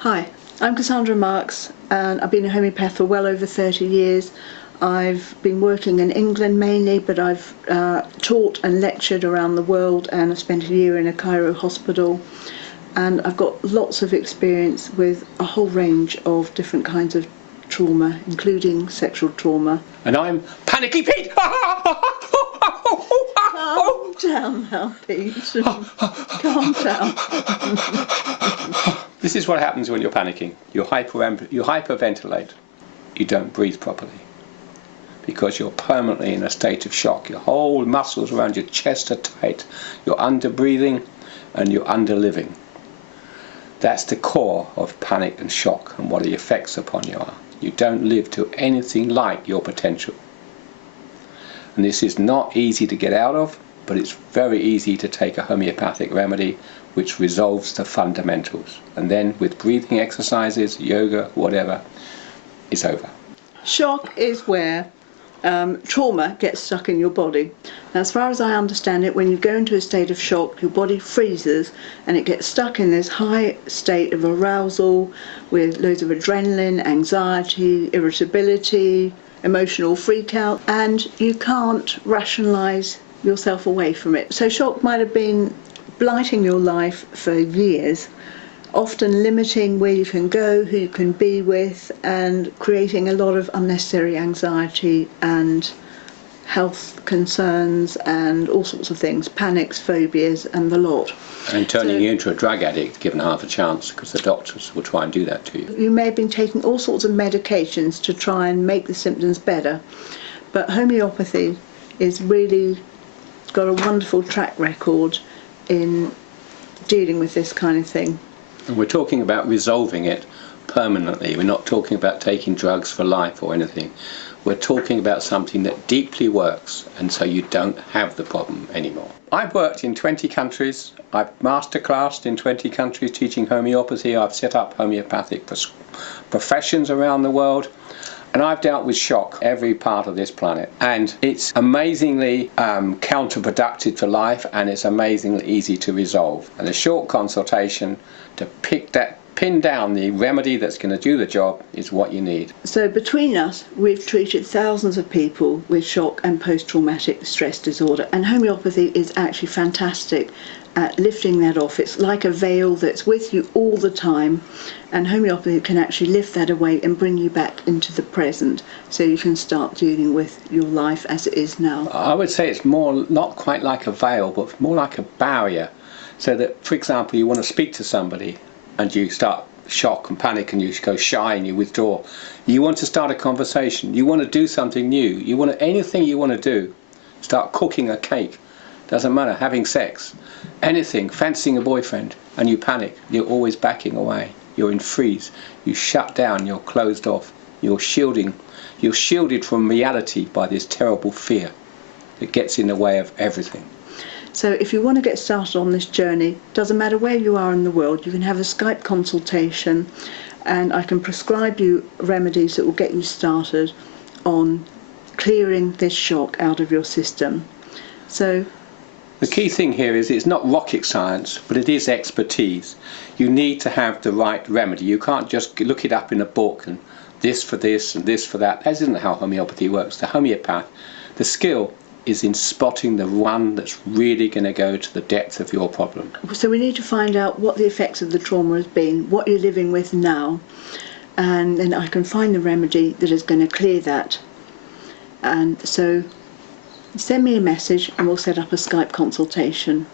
Hi, I'm Cassandra Marks and I've been a homeopath for well over 30 years. I've been working in England mainly, but I've taught and lectured around the world, and I've spent a year in a Cairo hospital, and I've got lots of experience with a whole range of different kinds of trauma, including sexual trauma. And I'm Panicky Pete! Calm down now, Pete. Calm down. This is what happens when you're panicking. You hyperventilate. You don't breathe properly because you're permanently in a state of shock. Your whole muscles around your chest are tight. You're under breathing and you're under living. That's the core of panic and shock and what the effects upon you are. You don't live to anything like your potential. And this is not easy to get out of, but it's very easy to take a homeopathic remedy which resolves the fundamentals. And then with breathing exercises, yoga, whatever, it's over. Shock is where trauma gets stuck in your body. Now, as far as I understand it, when you go into a state of shock, your body freezes and it gets stuck in this high state of arousal with loads of adrenaline, anxiety, irritability, emotional freak out, and you can't rationalise yourself away from it. So shock might have been blighting your life for years, often limiting where you can go, who you can be with, and creating a lot of unnecessary anxiety and health concerns and all sorts of things, panics, phobias and the lot. And turning you into a drug addict given half a chance, because the doctors will try and do that to you. You may have been taking all sorts of medications to try and make the symptoms better, but homeopathy is really got a wonderful track record in dealing with this kind of thing. And we're talking about resolving it permanently. We're not talking about taking drugs for life or anything. We're talking about something that deeply works, and so you don't have the problem anymore. I've worked in 20 countries. I've masterclassed in 20 countries teaching homeopathy. I've set up homeopathic professions around the world. And I've dealt with shock every part of this planet. And it's amazingly counterproductive to life, and it's amazingly easy to resolve. And a short consultation to pin down the remedy that's going to do the job is what you need. So between us, we've treated thousands of people with shock and post-traumatic stress disorder, and homeopathy is actually fantastic at lifting that off. It's like a veil that's with you all the time, and homeopathy can actually lift that away and bring you back into the present, so you can start dealing with your life as it is now. I would say it's more, not quite like a veil, but more like a barrier, so that, for example, you want to speak to somebody and you start shock and panic and you go shy and you withdraw. You want to start a conversation, you want to do something new, you want to, anything you want to do, start cooking a cake, doesn't matter, having sex, anything, fancying a boyfriend, and you panic, you're always backing away, you're in freeze, you shut down, you're closed off, you're shielded from reality by this terrible fear that gets in the way of everything. So if you want to get started on this journey, doesn't matter where you are in the world, you can have a Skype consultation and I can prescribe you remedies that will get you started on clearing this shock out of your system. So the key thing here is it's not rocket science, but it is expertise. You need to have the right remedy. You can't just look it up in a book and this for this and this for that. That isn't how homeopathy works. The homeopath, the skill is in spotting the one that's really going to go to the depth of your problem. So we need to find out what the effects of the trauma has been, what you're living with now, and then I can find the remedy that is going to clear that. And so send me a message and we'll set up a Skype consultation.